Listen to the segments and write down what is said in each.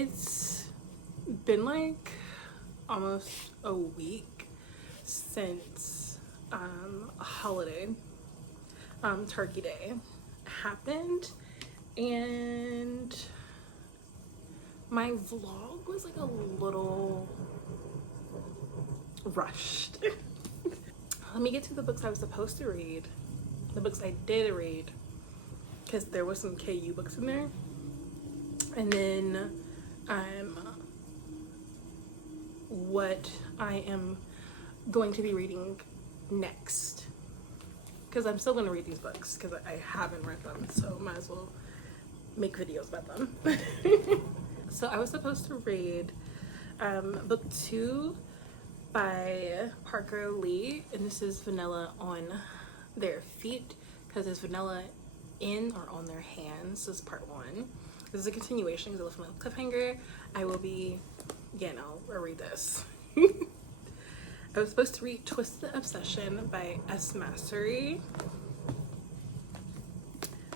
It's been like almost a week since a holiday, Turkey Day happened, and my vlog was like a little rushed. Let me get to the books I was supposed to read, the books I did read, because there was some KU books in there, and then what I am going to be reading next, because I'm still going to read these books because I haven't read them, so might as well make videos about them. So I was supposed to read book 2 by Parker Lee, and this is Vanilla on Their Feet, because it's Vanilla in or on their hands. This is part 1. This is a continuation because I left my cliffhanger. I will be, I'll read this. I was supposed to read Twisted Obsession by S. Mastery,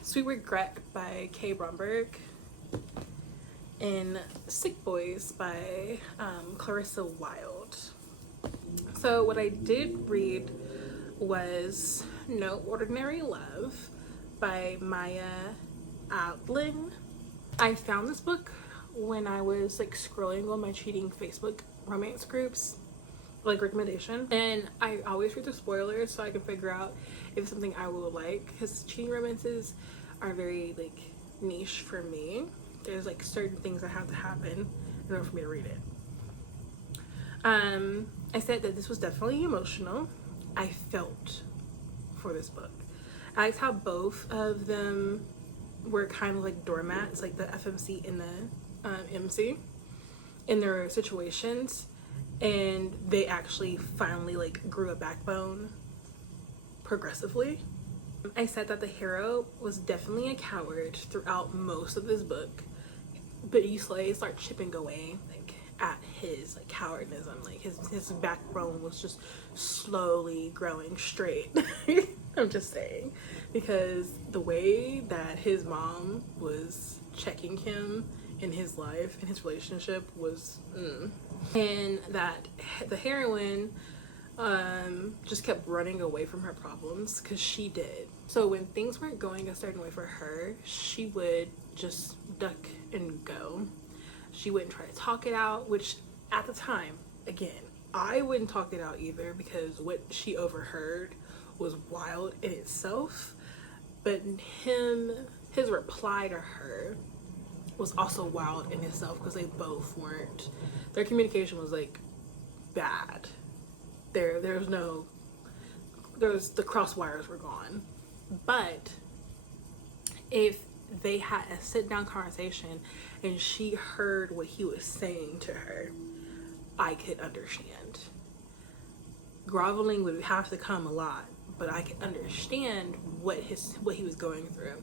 Sweet Regret by K. Bromberg, and Sick Boys by Clarissa Wilde. So what I did read was No Ordinary Love by Maya Adlin. I found this book when I was like scrolling on my cheating Facebook romance groups, like recommendation, and I always read the spoilers so I can figure out if it's something I will like, because cheating romances are very like niche for me. There's like certain things that have to happen in order for me to read it. I said that this was definitely emotional. I felt for this book. I liked how both of them were kind of like doormats, like the FMC and the MC in their situations, and they actually finally like grew a backbone progressively. I said that the hero was definitely a coward throughout most of this book, but you slowly start chipping away like at his like cowardism, like his backbone was just slowly growing straight. I'm just saying, because the way that his mom was checking him in his life and his relationship was and that the heroine just kept running away from her problems, because she did. So when things weren't going a certain way for her, she would just duck and go. She wouldn't try to talk it out, which at the time, again, I wouldn't talk it out either, because what she overheard was wild in itself. But his reply to her was also wild in itself, because they both weren't, their communication was like bad. The cross wires were gone. But if they had a sit down conversation and she heard what he was saying to her, I could understand. Groveling would have to come a lot, but I could understand what he was going through.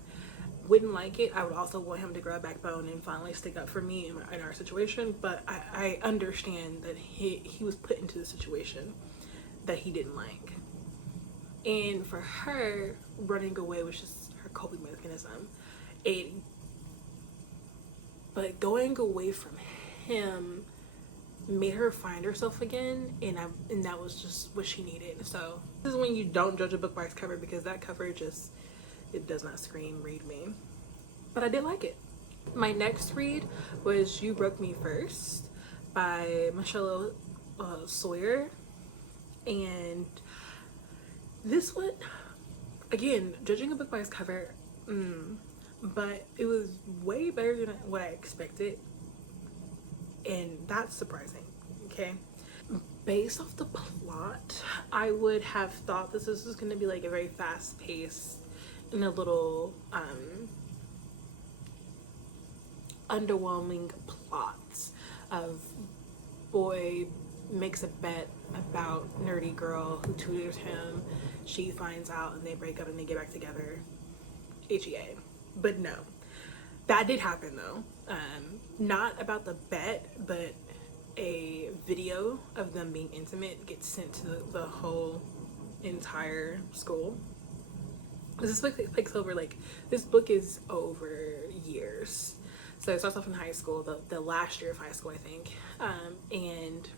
Wouldn't like it. I would also want him to grow a backbone and finally stick up for me in our situation, but I understand that he was put into the situation that he didn't like. And for her, running away was just her coping mechanism. But going away from him made her find herself again, and that was just what she needed. So this is when you don't judge a book by its cover, because that cover just, it does not scream read me. But I did like it. My next read was You Broke Me First by Michelle Sawyer, and this one, again, judging a book by its cover, but it was way better than what I expected, and that's surprising. Okay, based off the plot, I would have thought this was going to be like a very fast paced and a little underwhelming plots of boy makes a bet about nerdy girl who tutors him, she finds out and they break up and they get back together, HEA. But no, that did happen though. Not about the bet, but a video of them being intimate gets sent to the whole entire school. This book takes over, like, this book is over years. So it starts off in high school, the last year of high school, I think. And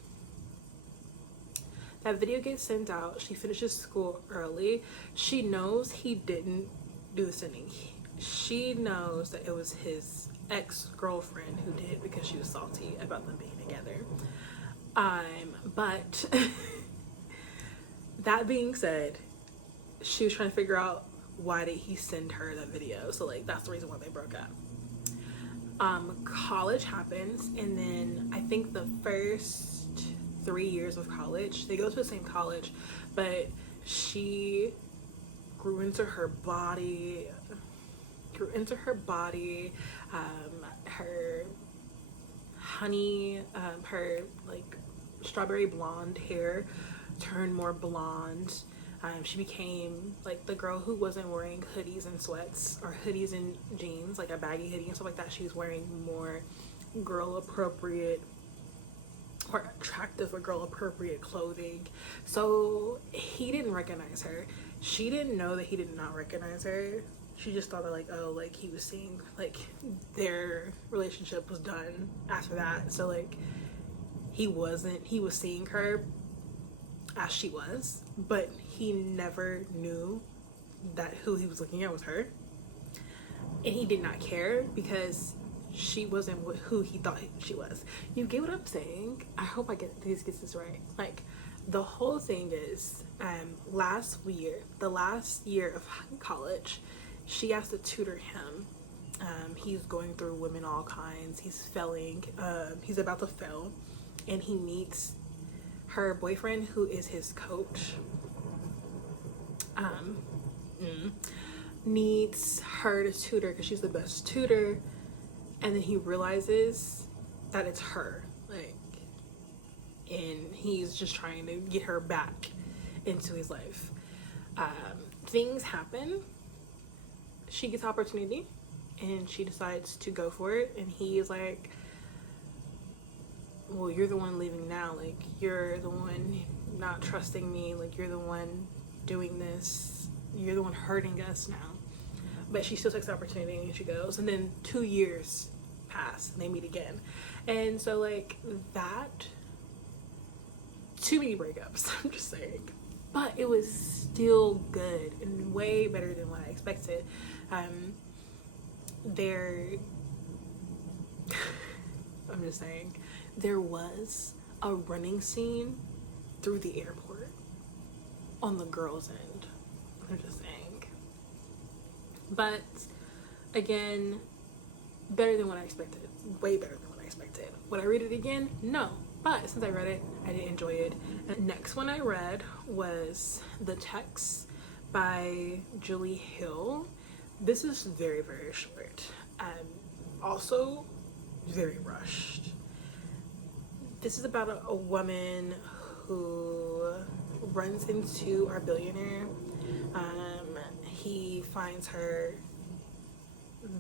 that video gets sent out. She finishes school early. She knows he didn't do the sending. She knows that it was his ex-girlfriend who did it because she was salty about them being together. But that being said, she was trying to figure out why did he send her that video. So like that's the reason why they broke up. College happens, and then I think the first 3 years of college, they go to the same college, but she grew into her body, her honey, her like strawberry blonde hair turned more blonde. She became like the girl who wasn't wearing hoodies and sweats or hoodies and jeans, like a baggy hoodie and stuff like that. She was wearing more girl appropriate or attractive or girl appropriate clothing. So he didn't recognize her. She didn't know that he did not recognize her. She just thought that like, oh, like he was seeing, like their relationship was done after that. So like he was seeing her as she was, but he never knew that who he was looking at was her. And he did not care because she wasn't who he thought she was. You get what I'm saying? I hope I get this right. Like the whole thing is the last year of college, she has to tutor him. He's going through women all kinds. He's failing. He's about to fail, and he meets her boyfriend, who is his coach. Needs her to tutor because she's the best tutor, and then he realizes that it's her, like, and he's just trying to get her back into his life. Things happen. She gets opportunity, and she decides to go for it, and he is like, well, you're the one leaving now, like you're the one not trusting me, like you're the one doing this, you're the one hurting us now. But she still takes the opportunity and she goes, and then 2 years pass and they meet again. And so like that, too many breakups, I'm just saying, but it was still good and way better than what I expected. I'm just saying, there was a running scene through the airport on the girl's end. I'm just saying. But again, better than what I expected. Way better than what I expected. Would I read it again? No. But since I read it, I did enjoy it. And the next one I read was The Text by Julie Hill. This is very, very short. Also very rushed. This is about a woman who runs into our billionaire. He finds her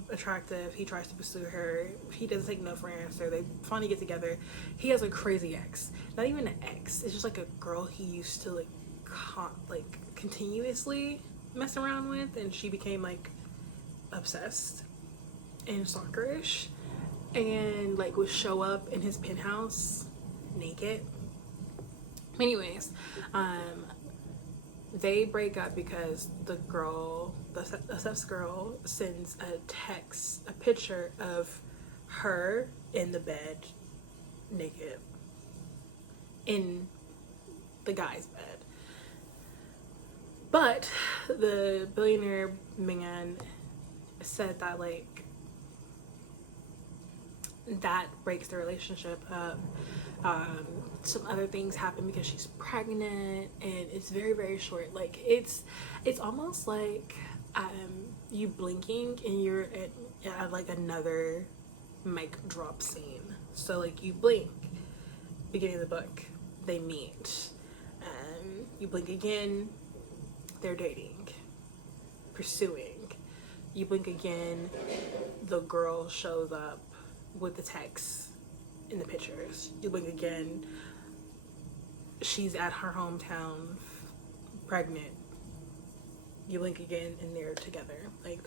attractive. He tries to pursue her. He doesn't take no for an answer. They finally get together. He has a crazy ex. Not even an ex. It's just like a girl he used to like continuously mess around with, and she became like obsessed and stalkerish, and like would show up in his penthouse naked. Anyways, they break up because the obsessed girl sends a picture of her in the bed naked in the guy's bed. But the billionaire man said that like that breaks the relationship up. Some other things happen because she's pregnant, and it's very, very short. Like it's almost like you blinking and you're at like another mic drop scene. So like you blink, beginning of the book, they meet, you blink again, they're dating, pursuing. You blink again, the girl shows up with the text in the pictures. You blink again, she's at her hometown pregnant. You blink again and they're together. Like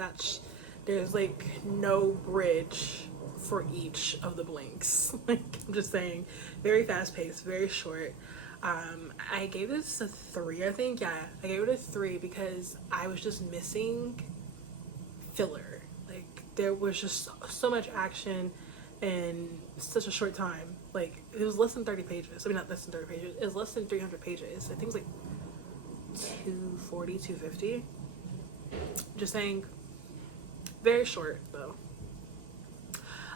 there's like no bridge for each of the blinks. Like, I'm just saying, very fast paced, very short. I gave this a 3, I think. Yeah, I gave it a 3 because I was just missing filler. Like, there was just so much action in such a short time. Like, it was less than 30 pages. I mean, not less than 30 pages. It was less than 300 pages. I think it was like 240, 250. Just saying, very short though.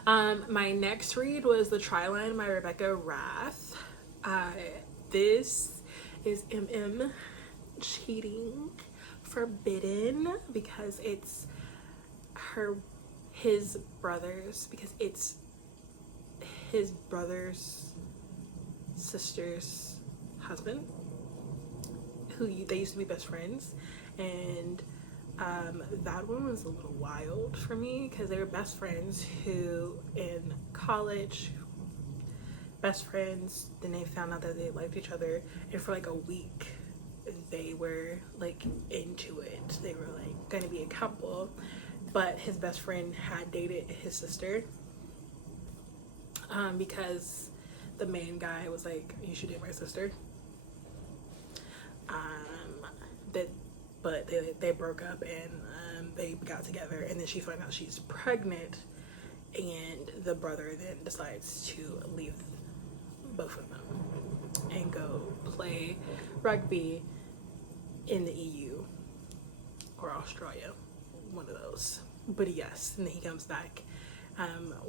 My next read was The Tryline by Rebecca Rath. This is cheating forbidden because it's his brother's sister's husband, they used to be best friends, and that one was a little wild for me because they were best friends who in college, best friends, then they found out that they liked each other, and for like a week they were like into it. They were like gonna be a couple, but his best friend had dated his sister because the main guy was like, you should date my sister. But they broke up, and they got together, and then she found out she's pregnant, and the brother then decides to leave both of them and go play rugby in the EU or Australia, one of those. But yes, and then he comes back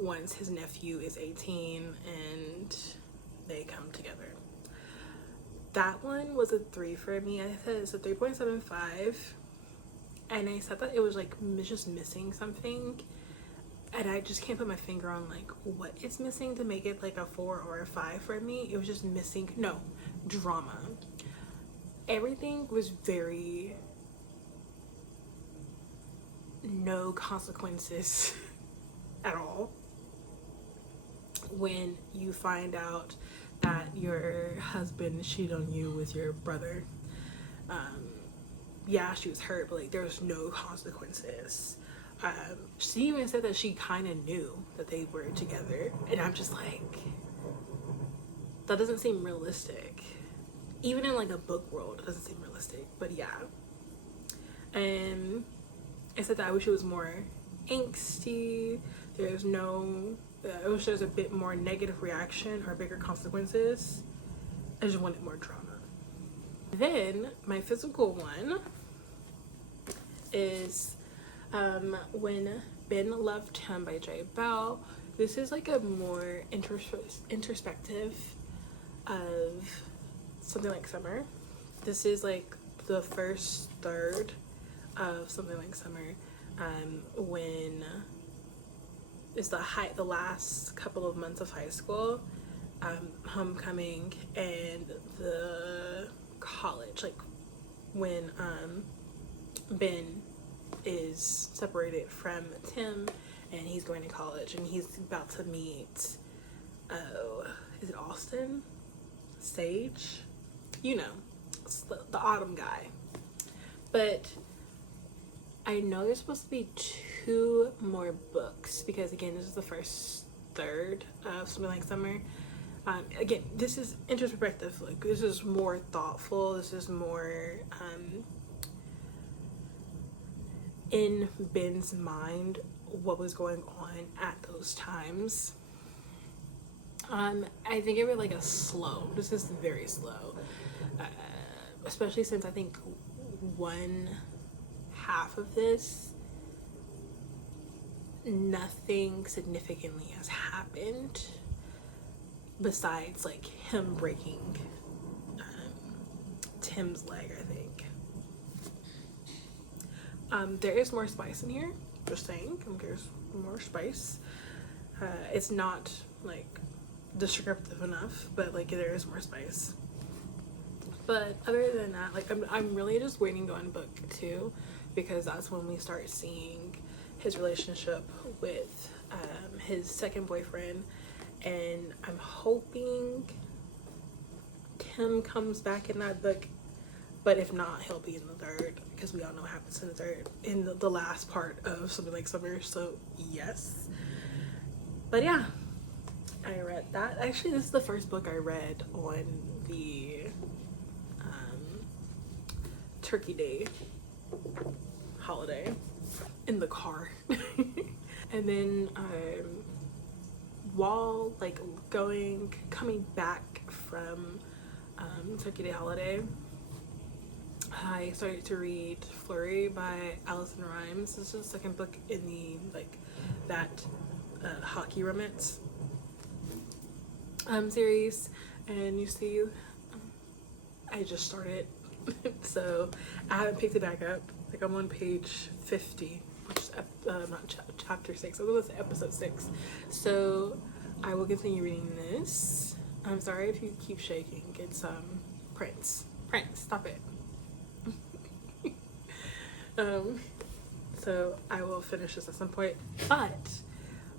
once his nephew is 18, and they come together. That one was a 3 for me. I said it's a 3.75, and I said that it was like just missing something, and I just can't put my finger on like what it's missing to make it like a 4 or a 5 for me. It was just missing drama. Everything was very no consequences at all. When you find out that your husband cheated on you with your brother, yeah, she was hurt, but like there was no consequences. She even said that she kind of knew that they were together, and I'm just like, that doesn't seem realistic. Even in like a book world, it doesn't seem realistic. But yeah, and I said that I wish it was more angsty. There's no, I wish there's a bit more negative reaction or bigger consequences. I just wanted more drama. Then my physical one is When Ben Loved Him by J. Bell. This is like a more introspective of Something Like Summer. This is like the first third of Something Like Summer, when it's the last couple of months of high school, homecoming, and the college, like when Ben is separated from Tim and he's going to college, and he's about to meet, is it Austin? Sage? You know, it's the autumn guy. But I know there's supposed to be 2 more books because, again, this is the first third of Something Like Summer. Again, this is introspective. Like, this is more thoughtful. This is more in Ben's mind, what was going on at those times. I think it was like a slow. This is very slow, especially since I think one half of this, nothing significantly has happened besides like him breaking Tim's leg, I think. There is more spice in here, just saying. There's more spice. It's not like descriptive enough, but like there is more spice. But other than that, like I'm really just waiting to go on book 2, because that's when we start seeing his relationship with his second boyfriend, and I'm hoping Tim comes back in that book, but if not, he'll be in the third, because we all know what happens in the third, in the last part of Something Like Summer. So yes, But yeah, I read that. Actually, this is the first book I read on the Turkey Day holiday in the car. And then while like coming back from Turkey Day holiday, I started to read Flurry by Allison Rimes. This is the second book in the that hockey romance series, and you see I just started so I haven't picked it back up. Like I'm on page 50, which is not chapter 6. I was episode 6. So I will continue reading this. I'm sorry if you keep shaking. It's Prince, stop it. So I will finish this at some point, but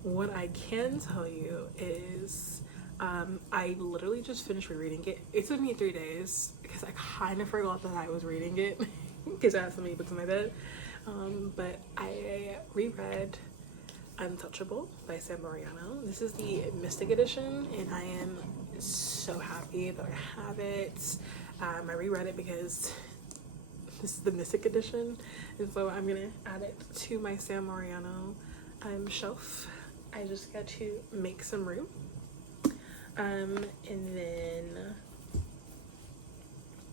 what I can tell you is I literally just finished rereading it. It took me 3 days because I kind of forgot that I was reading it because I had so many books in my bed. But I reread Untouchable by Sam Mariano. This is the Mystic edition, and I am so happy that I have it. I reread it because this is the Mystic edition, and so I'm gonna add it to my Sam Mariano shelf. I just got to make some room. And then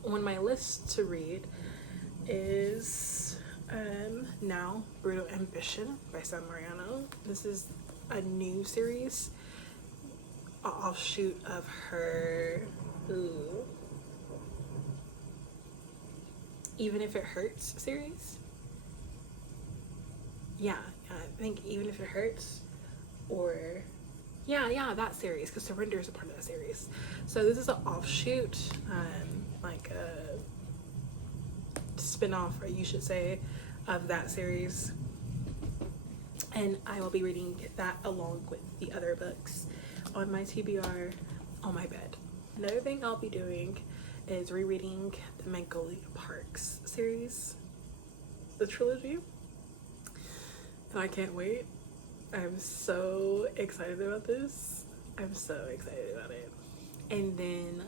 on my list to read is Now Brutal Ambition by Sam Mariano. This is a new series, offshoot of her Even If It Hurts series. Yeah, I think Even If It Hurts, or yeah, that series, because Surrender is a part of that series. So this is an offshoot, like a spin-off, or you should say, of that series. And I will be reading that along with the other books on my TBR on my bed. Another thing I'll be doing is rereading the Magnolia Parks series, the trilogy. And I can't wait. I'm so excited about this. I'm so excited about it. And then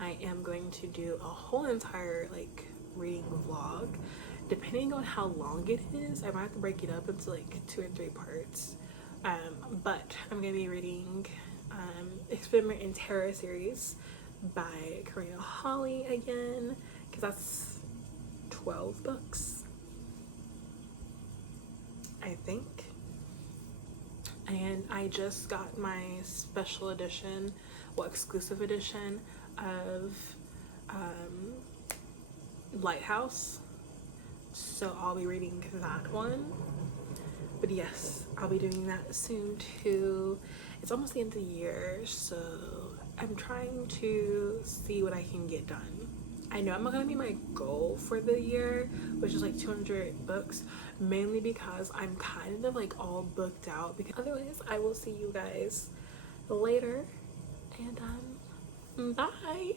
I am going to do a whole entire reading vlog. Depending on how long it is, I might have to break it up into 2 or 3 parts. But I'm gonna be reading Experiment in Terror series by Karina Holly again, because that's 12 books, I think. And I just got my special edition, exclusive edition of Lighthouse, so I'll be reading that one. But yes, I'll be doing that soon too. It's almost the end of the year, so I'm trying to see what I can get done. I know I'm not gonna be my goal for the year, which is 200 books, mainly because I'm kind of all booked out. Because otherwise, I will see you guys later, and bye.